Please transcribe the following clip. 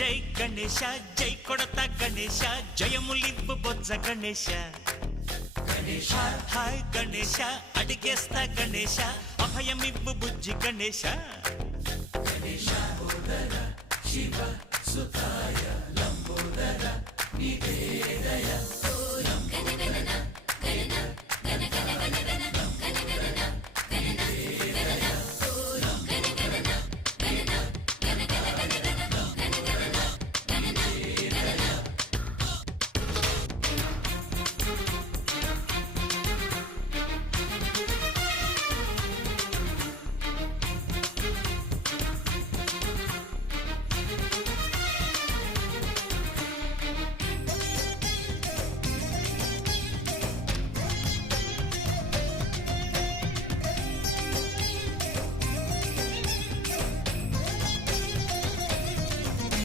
Jai Ganesha Jai కొడత Ganesha జయములివ్వు Bojja Ganesha Ganesha hi Ganesha అడిగేస్తా Ganesha అభయమివ్వు Bujji Ganesha Ganesha Shiva సుతాయ